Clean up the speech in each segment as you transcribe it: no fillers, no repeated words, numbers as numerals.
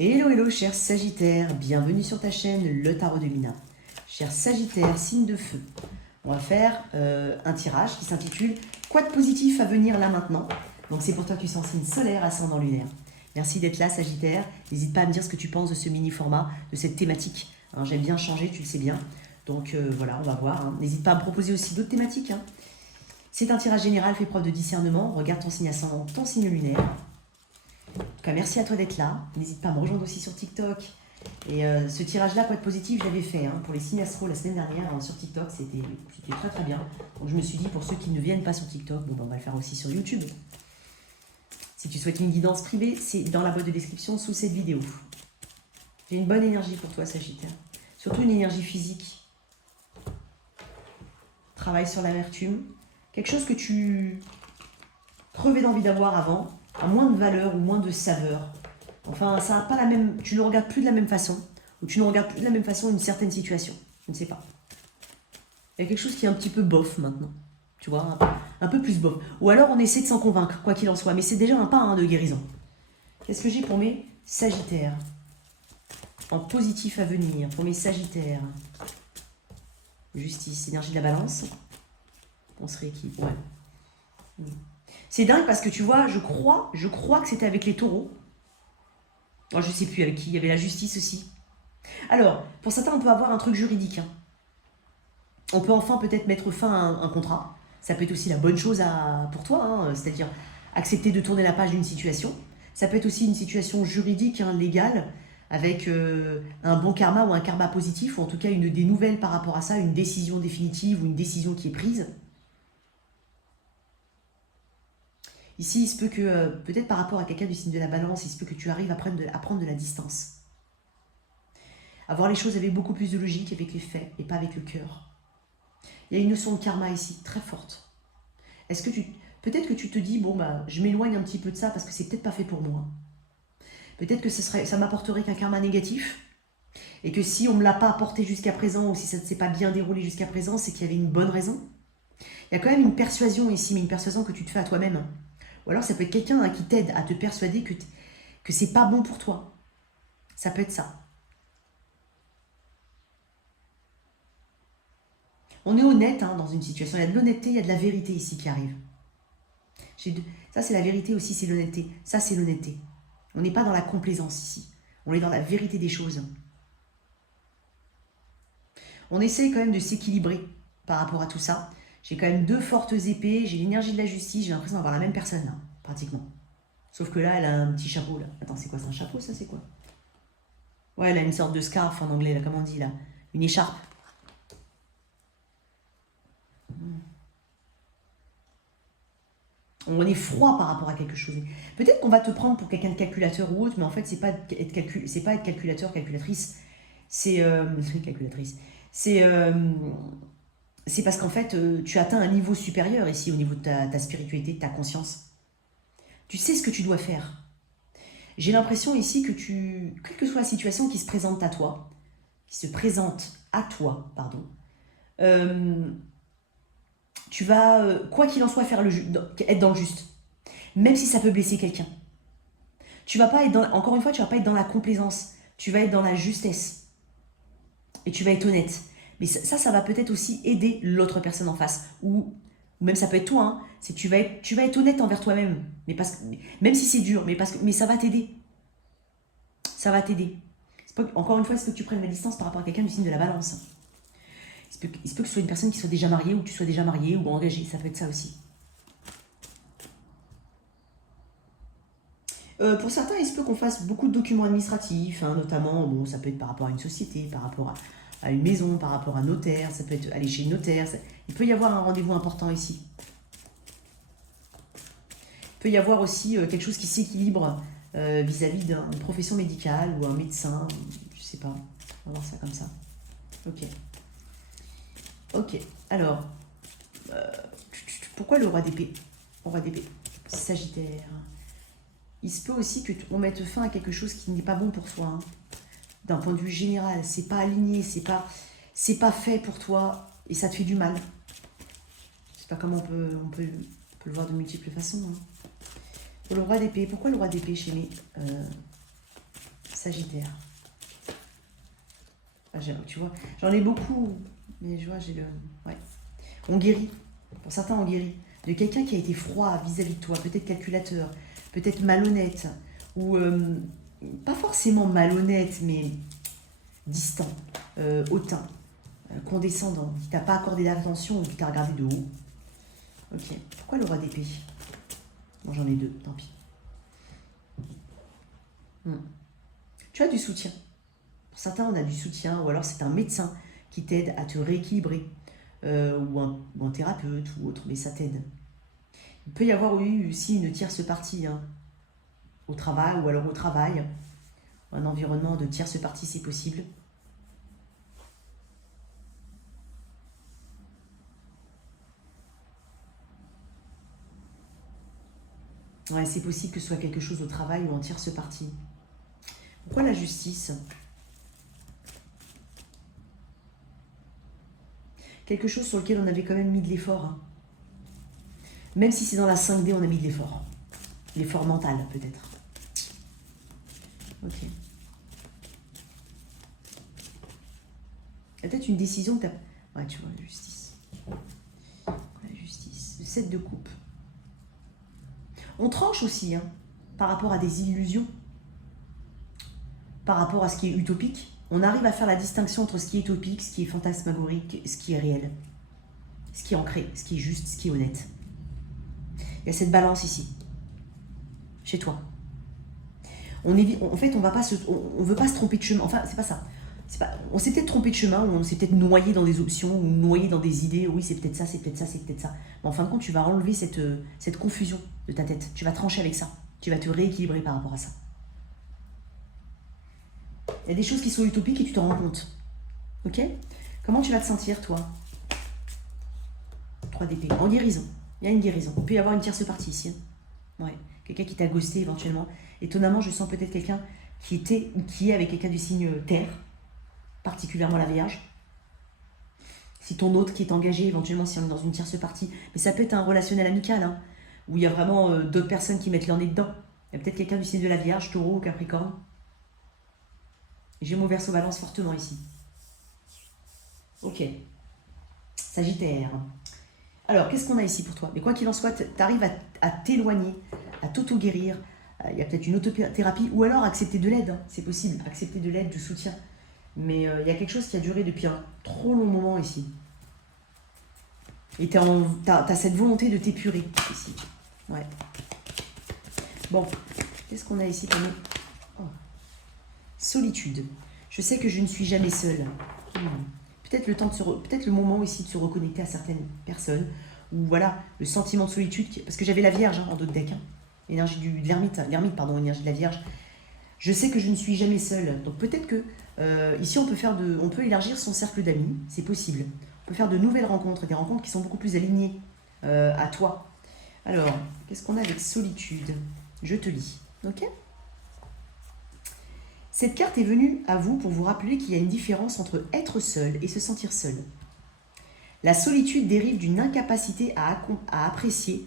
Hello, hello, cher Sagittaire, bienvenue sur ta chaîne, le Tarot de Mina. Cher Sagittaire, signe de feu, on va faire un tirage qui s'intitule « Quoi de positif à venir là maintenant ?» Donc c'est pour toi qui es en signe solaire, ascendant lunaire. Merci d'être là, Sagittaire. N'hésite pas à me dire ce que tu penses de ce mini-format, de cette thématique. Hein, j'aime bien changer, tu le sais bien. Donc voilà, on va voir. Hein. N'hésite pas à me proposer aussi d'autres thématiques. Hein. C'est un tirage général, fais preuve de discernement. Regarde ton signe ascendant, ton signe lunaire. En tout cas, merci à toi d'être là. N'hésite pas à me rejoindre aussi sur TikTok. Et ce tirage-là, quoi de positif, j'avais fait hein, pour les signes astro la semaine dernière hein, sur TikTok. C'était très très bien. Donc je me suis dit, pour ceux qui ne viennent pas sur TikTok, bon, ben, on va le faire aussi sur YouTube. Si tu souhaites une guidance privée, c'est dans la boîte de description sous cette vidéo. J'ai une bonne énergie pour toi, Sagittaire. Surtout une énergie physique. Travaille sur l'amertume. Quelque chose que tu crevais d'envie d'avoir avant, a moins de valeur ou moins de saveur. Enfin, ça n'a pas la même. Tu ne le regardes plus de la même façon, ou tu ne regardes plus de la même façon une certaine situation. Je ne sais pas. Il y a quelque chose qui est un petit peu bof maintenant. Tu vois, un peu plus bof. Ou alors on essaie de s'en convaincre, quoi qu'il en soit. Mais c'est déjà un pas hein, de guérison. Qu'est-ce que j'ai pour mes Sagittaires? En positif à venir, pour mes Sagittaires. Justice, énergie de la balance. On serait qui? Ouais. C'est dingue parce que tu vois, je crois que c'était avec les taureaux. Oh, je sais plus avec qui, il y avait la justice aussi. Alors, pour certains, on peut avoir un truc juridique. Hein. On peut enfin peut-être mettre fin à un contrat. Ça peut être aussi la bonne chose pour toi, hein, c'est-à-dire accepter de tourner la page d'une situation. Ça peut être aussi une situation juridique, hein, légale, avec un bon karma ou un karma positif, ou en tout cas des nouvelles par rapport à ça, une décision définitive ou une décision qui est prise. Ici, il se peut que, peut-être par rapport à quelqu'un du signe de la balance, il se peut que tu arrives à prendre de la distance. À voir les choses avec beaucoup plus de logique, avec les faits, et pas avec le cœur. Il y a une notion de karma ici, très forte. Est-ce que peut-être que tu te dis, bon, bah, je m'éloigne un petit peu de ça parce que c'est peut-être pas fait pour moi. Peut-être que ça m'apporterait qu'un karma négatif, et que si on ne me l'a pas apporté jusqu'à présent, ou si ça ne s'est pas bien déroulé jusqu'à présent, c'est qu'il y avait une bonne raison. Il y a quand même une persuasion ici, mais une persuasion que tu te fais à toi-même. Ou alors ça peut être quelqu'un hein, qui t'aide à te persuader que c'est pas bon pour toi. Ça peut être ça. On est honnête hein, dans une situation. Il y a de l'honnêteté, il y a de la vérité ici qui arrive. Ça c'est la vérité aussi, c'est l'honnêteté. Ça c'est l'honnêteté. On n'est pas dans la complaisance ici. On est dans la vérité des choses. On essaye quand même de s'équilibrer par rapport à tout ça. J'ai quand même deux fortes épées, j'ai l'énergie de la justice, j'ai l'impression d'avoir la même personne là, pratiquement. Sauf que là, elle a un petit chapeau là. Attends, c'est quoi, c'est un chapeau ça, c'est quoi? Ouais, elle a une sorte de scarf en anglais, là, comment on dit là? Une écharpe. On est froid par rapport à quelque chose. Peut-être qu'on va te prendre pour quelqu'un de calculateur ou autre, mais en fait, c'est pas être calculateur, calculatrice. C'est calculatrice. C'est parce qu'en fait, tu atteins un niveau supérieur ici au niveau de ta spiritualité, de ta conscience. Tu sais ce que tu dois faire. J'ai l'impression ici que quelle que soit la situation qui se présente à toi, pardon, tu vas, quoi qu'il en soit, être dans le juste. Même si ça peut blesser quelqu'un. Tu vas pas être encore une fois, tu vas pas être dans la complaisance. Tu vas être dans la justesse. Et tu vas être honnête. Mais ça va peut-être aussi aider l'autre personne en face. Ou même ça peut être toi. Hein, c'est tu vas être honnête envers toi-même. Même si c'est dur, mais ça va t'aider. Ça va t'aider. Encore une fois, il se peut que tu prennes la distance par rapport à quelqu'un du signe de la balance. Il se peut que ce soit une personne qui soit déjà mariée ou que tu sois déjà marié ou engagé. Ça peut être ça aussi. Pour certains, il se peut qu'on fasse beaucoup de documents administratifs, hein, notamment, bon, ça peut être par rapport à une société, par rapport à une maison, par rapport à un notaire, ça peut être aller chez le notaire. Il peut y avoir un rendez-vous important ici. Il peut y avoir aussi quelque chose qui s'équilibre vis-à-vis d'une profession médicale ou un médecin, je sais pas. On va voir ça comme ça. Ok. Ok. Alors, pourquoi le roi d'épée? Roi d'épée. Sagittaire. Il se peut aussi qu'on mette fin à quelque chose qui n'est pas bon pour toi. Hein. D'un point de vue général, c'est pas aligné, c'est pas fait pour toi et ça te fait du mal. Je sais pas comment on peut le voir de multiples façons. Hein. Pour le roi d'épée, pourquoi le roi d'épée chez mes Sagittaire. Ah, tu vois, j'en ai beaucoup, mais je vois, j'ai le... Ouais. On guérit, pour certains on guérit, de quelqu'un qui a été froid vis-à-vis de toi, peut-être calculateur, peut-être malhonnête, ou pas forcément malhonnête, mais distant, hautain, condescendant, qui t'a pas accordé d'attention ou qui t'a regardé de haut. Ok, pourquoi le roi d'épée? Bon, j'en ai deux, tant pis. Tu as du soutien. Pour certains, on a du soutien, ou alors c'est un médecin qui t'aide à te rééquilibrer, ou un thérapeute ou autre, mais ça t'aide. Il peut y avoir aussi une tierce partie, hein, au travail, ou alors au travail, un environnement de tierce partie, c'est possible. Ouais, c'est possible que ce soit quelque chose au travail ou en tierce partie. Pourquoi la justice? Quelque chose sur lequel on avait quand même mis de l'effort. Hein. Même si c'est dans la 5D, on a mis de l'effort. L'effort mental, peut-être. Ok. Il y a peut-être une décision que tu as... Ouais, tu vois, la justice. La justice. Le 7 de coupe. On tranche aussi, hein, par rapport à des illusions. Par rapport à ce qui est utopique. On arrive à faire la distinction entre ce qui est utopique, ce qui est fantasmagorique, ce qui est réel. Ce qui est ancré, ce qui est juste, ce qui est honnête. Il y a cette balance ici. Chez toi. En fait, on ne veut pas se tromper de chemin. Enfin, c'est pas ça. On s'est peut-être trompé de chemin, ou on s'est peut-être noyé dans des options, ou noyé dans des idées. Oui, c'est peut-être ça, c'est peut-être ça, c'est peut-être ça. Mais en fin de compte, tu vas enlever cette confusion de ta tête. Tu vas trancher avec ça. Tu vas te rééquilibrer par rapport à ça. Il y a des choses qui sont utopiques et tu t'en rends compte. Ok? Comment tu vas te sentir, toi? 3 d'épée. En guérison. Il y a une guérison. Il peut y avoir une tierce partie ici. Ouais. Quelqu'un qui t'a ghosté éventuellement. Étonnamment, je sens peut-être quelqu'un qui était ou qui est avec quelqu'un du signe terre, particulièrement la Vierge. Si ton autre qui est engagé, éventuellement si on est dans une tierce partie, mais ça peut être un relationnel amical, hein, où il y a vraiment d'autres personnes qui mettent leur nez dedans. Il y a peut-être quelqu'un du signe de la Vierge, Taureau ou Capricorne. Gémeaux, Verseau, Balance fortement ici. Ok. Sagittaire. Alors, qu'est-ce qu'on a ici pour toi? Mais quoi qu'il en soit, tu arrives à t'éloigner, à t'auto-guérir. Il y a peut-être une autothérapie ou alors accepter de l'aide. Hein. C'est possible, accepter de l'aide, du soutien. Mais il y a quelque chose qui a duré depuis un trop long moment ici. Et tu as cette volonté de t'épurer ici. Ouais. Bon, qu'est-ce qu'on a ici comme... Oh. Solitude. Je sais que je ne suis jamais seule. Peut-être peut-être le moment ici de se reconnecter à certaines personnes. Ou voilà, le sentiment de solitude. Parce que j'avais la Vierge hein, en d'autres decks. Hein. Énergie de l'ermite, énergie de la Vierge. Je sais que je ne suis jamais seule. Donc peut-être que ici on peut élargir son cercle d'amis. C'est possible. On peut faire de nouvelles rencontres, des rencontres qui sont beaucoup plus alignées à toi. Alors, qu'est-ce qu'on a avec solitude? Je te lis. Ok? Cette carte est venue à vous pour vous rappeler qu'il y a une différence entre être seul et se sentir seul. La solitude dérive d'une incapacité à apprécier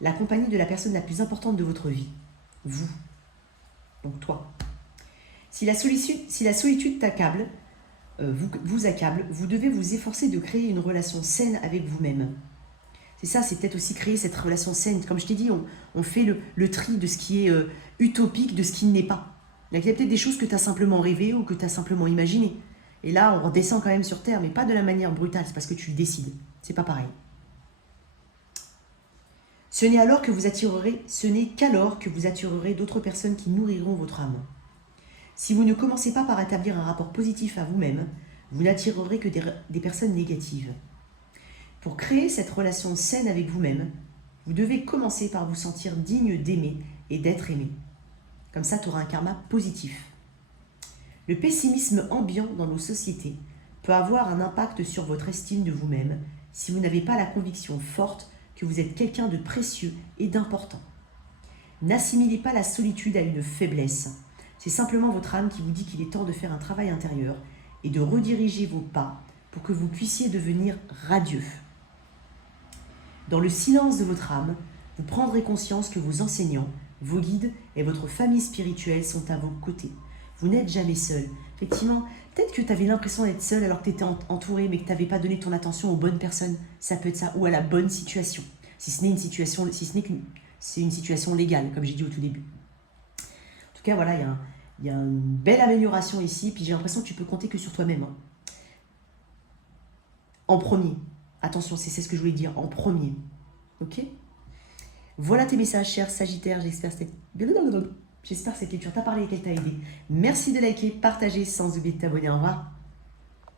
la compagnie de la personne la plus importante de votre vie. Vous. Donc toi. Si la solitude t'accable, vous accable, vous devez vous efforcer de créer une relation saine avec vous-même. C'est ça, c'est peut-être aussi créer cette relation saine. Comme je t'ai dit, on fait le tri de ce qui est utopique, de ce qui n'est pas. Il y a peut-être des choses que tu as simplement rêvé ou que tu as simplement imaginé. Et là, on redescend quand même sur Terre, mais pas de la manière brutale, c'est parce que tu le décides. C'est pas pareil. Ce n'est qu'alors que vous attirerez d'autres personnes qui nourriront votre âme. Si vous ne commencez pas par établir un rapport positif à vous-même, vous n'attirerez que des personnes négatives. Pour créer cette relation saine avec vous-même, vous devez commencer par vous sentir digne d'aimer et d'être aimé. Comme ça, tu auras un karma positif. Le pessimisme ambiant dans nos sociétés peut avoir un impact sur votre estime de vous-même si vous n'avez pas la conviction forte que vous êtes quelqu'un de précieux et d'important. N'assimilez pas la solitude à une faiblesse. C'est simplement votre âme qui vous dit qu'il est temps de faire un travail intérieur et de rediriger vos pas pour que vous puissiez devenir radieux. Dans le silence de votre âme, vous prendrez conscience que vos enseignants, vos guides et votre famille spirituelle sont à vos côtés. Vous n'êtes jamais seul. Effectivement, peut-être que tu avais l'impression d'être seul alors que tu étais entouré, mais que tu n'avais pas donné ton attention aux bonnes personnes. Ça peut être ça, ou à la bonne situation. Si ce n'est une situation, si ce n'est qu'une c'est une situation légale, comme j'ai dit au tout début. En tout cas, voilà, il y a une belle amélioration ici, puis j'ai l'impression que tu peux compter que sur toi-même. Hein. En premier. Attention, c'est ce que je voulais dire, en premier. Ok? Voilà tes messages, chers Sagittaires. J'espère que cette lecture t'a parlé et qu'elle t'a aidé. Merci de liker, partager, sans oublier de t'abonner. Au revoir.